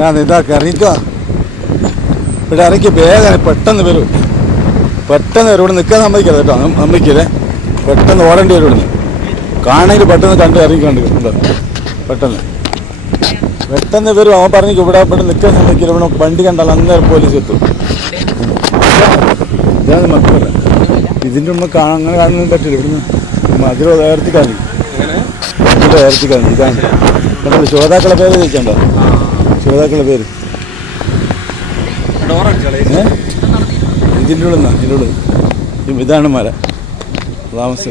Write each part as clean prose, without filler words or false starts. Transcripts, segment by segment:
ഞാൻ ഇതാക്കി ഇറങ്ങിക്കോ. ഇവിടെ ഇറക്കി വേഗം പെട്ടെന്ന് വരും. ഇവിടെ നിൽക്കാൻ സമ്മതിക്കരുത് കേട്ടോ. സമ്മതിക്കല്ലേ, പെട്ടെന്ന് ഓടേണ്ടി വരും. ഇവിടുന്ന് കാണണമെങ്കിൽ പെട്ടെന്ന് കണ്ട് ഇറങ്ങിക്കൊണ്ട് പെട്ടെന്ന് വരും. അവൻ പറഞ്ഞു ഇവിടെ നിൽക്കാൻ സമ്മതിക്കില്ല. ഇവിടെ വണ്ടി കണ്ടാൽ അന്നേരം പോലീസ് എത്തും. ഇതാണ് മക്കളല്ല. ഇതിൻ്റെ ഉമ്മ അങ്ങനെ കാണാൻ പറ്റില്ല. ഇവിടുന്ന് മധുര ഉയർത്തിക്കാണി ഇതാണ് കണ്ടല്ലോ. ശ്രോതാക്കളെ പേര് ചോദിക്കണ്ടോ? ശ്രോതാക്കളെ പേര് ഇതിൻ്റെ ഉള്ളിൽ ഇതാണ് മല താമസിച്ച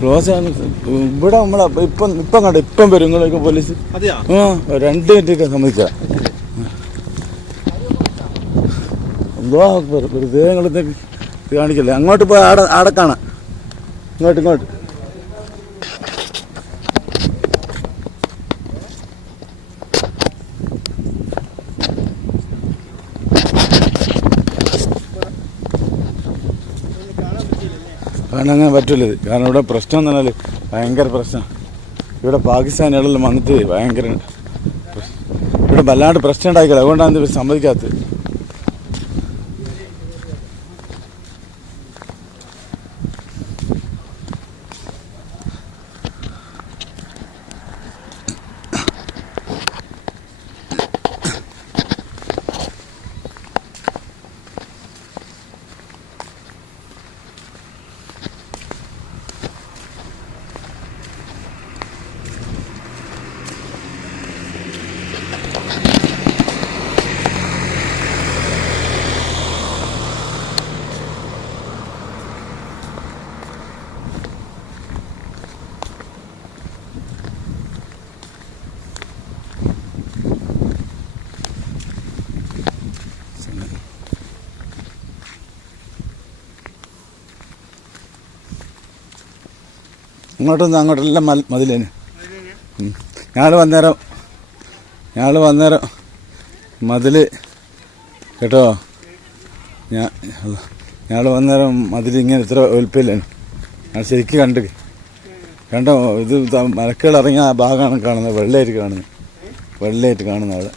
ക്ലോസ് ആണ്. ഇവിടെ നമ്മളെ ഇപ്പം കണ്ടോ, ഇപ്പം വരും നിങ്ങളൊക്കെ പോലീസ്. 2 മിനിറ്റ് സമ്മതിച്ച എന്തോ വെറുതെ നിങ്ങളിത് കാണിക്കല്ലേ. അങ്ങോട്ട് പോയി ആടെ കാണാം. ഇങ്ങോട്ട് കാരണം അങ്ങനെ പറ്റില്ലത്. കാരണം ഇവിടെ പ്രശ്നം എന്ന് പറഞ്ഞാൽ ഭയങ്കര പ്രശ്നം. ഇവിടെ പാകിസ്ഥാനികളെല്ലാം വന്നിട്ട് ഭയങ്കര ഇവിടെ വല്ലാണ്ട് പ്രശ്നം ഉണ്ടായിക്കളെ. അതുകൊണ്ടാണ് ഇവർ സമ്മതിക്കാത്തത്. അങ്ങോട്ടെല്ലാം മതിലേന്. ഞങ്ങൾ വന്നേരം മതിൽ കേട്ടോ. ഞങ്ങൾ വന്നേരം മതിൽ ഇങ്ങനെ ഇത്ര വലുപ്പമില്ലേന്. ഞാൻ ശരിക്കും കണ്ടോ. ഇത് മലക്കുകൾ ഇറങ്ങിയ ആ ഭാഗമാണ് കാണുന്നത്. വെള്ളയായിട്ട് കാണുന്നത് അവിടെ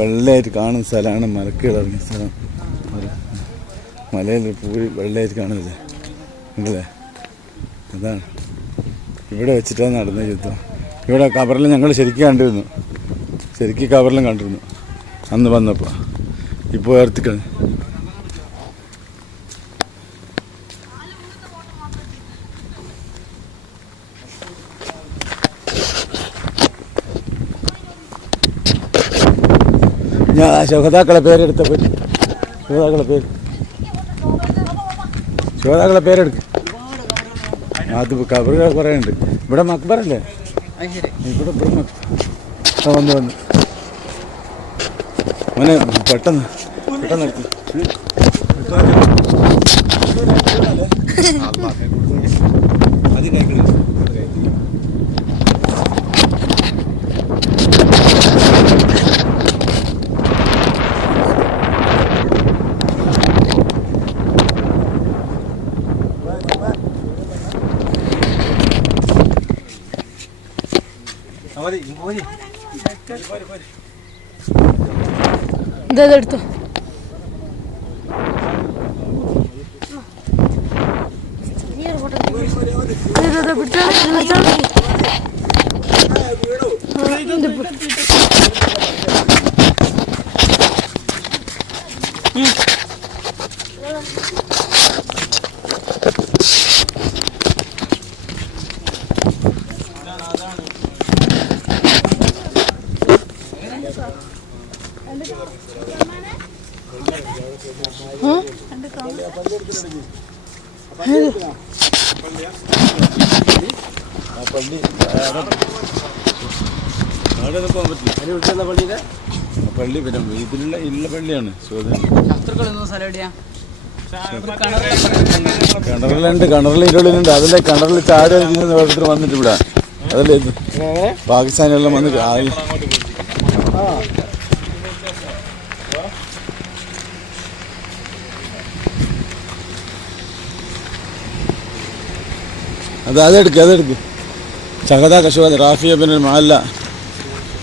വെള്ളയായിട്ട് കാണുന്ന സ്ഥലമാണ് മലക്കുകൾ ഇറങ്ങിയ സ്ഥലം. മലയിൽ പൂരി വെള്ളയായിട്ട് കാണുന്നില്ലേ ഉണ്ടല്ലേ. അതാണ് ഇവിടെ വെച്ചിട്ടാണ് നടന്ന യുദ്ധം. ഇവിടെ കവറിൽ ഞങ്ങൾ ശരിക്കും കണ്ടിരുന്നു അന്ന് വന്നപ്പോൾ. ഇപ്പോൾ ഉയർത്തിക്കളഞ്ഞു. ഞാൻ ശ്രോതാക്കളെ പേരെടുത്തപ്പോൾ ശ്രോതാക്കളെ പേരെടുക്കും. അത് കബറുകൾ കുറേ ഉണ്ട്. ഇവിടെ മക്ബറല്ലേ. ഇവിടെ വന്ന് മോനെ പെട്ടെന്ന് ഇതെടുത്തോ. പള്ളി പിന്നെ ഇതിലുള്ള പള്ളിയാണ്. കിണറിലുണ്ട് ഇരുളിലുണ്ട്. അതിലെ കിണറിൽ ചാടി ഓരോരുത്തർ വന്നിട്ട് ഇവിടെ അതല്ലേ പാകിസ്ഥാനിയെല്ലാം വന്നിട്ട് അതെടുക്ക് شهداء شهداء رافية بن المعلى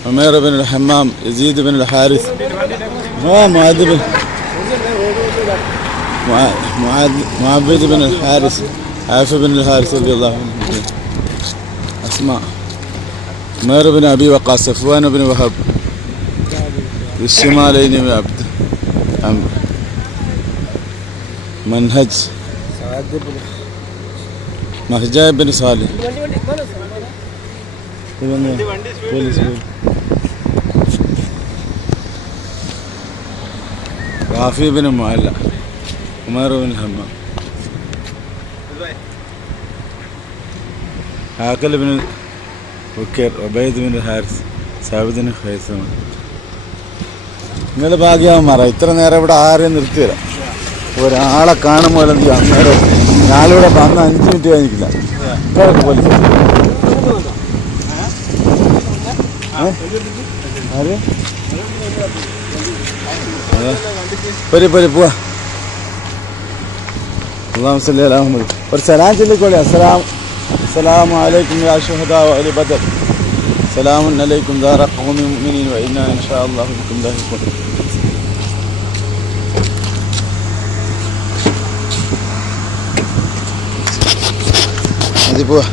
عمير بن الحمام يزيد بن الحارث معاذ بن معبد بن الحارث عافية بن الحارث رضي الله عنه أسماء عمير بن أبي وقاص صفوان بن وهب الشمالين بن عبد عمرو منهج مهجاء بن صالح رافي بن معلى عمر بن الحمام عاقل بن Bakr Ubaid bin Haris Sabit bin Khaisam. നിങ്ങൾ ഭാഗ്യവാന്മാർ, ഇത്ര നേരം ഇവിടെ ആരെയും നിർത്തിയില്ല. ഒരാളെ കാണുമ്പോൾ എന്ത് ചെയ്യും, അന്നേരം ഞാനിവിടെ വന്ന് 5 മിനിറ്റ് കഴിഞ്ഞിട്ടില്ല. ഇപ്പോഴൊക്കെ പോലീസ് ആര് പോരി പോരി പോവാ. അല്ലാഹു സല്ലി അലാ മുഹമ്മദ്. ഒരു സലാം ചൊല്ലിക്കോളി. അസ്സലാമു അലൈക്കും യാ ശുഹദാ വഅലി ബദർ. സലാമുൻ അലൈക്കും ദാറ ഖൗമി മുഅ്മിനീൻ വ ഇന്നാ ഇൻഷാ അല്ലാഹു ബിക്കും ലാഹിഖൂൻ. മതി പോവാ.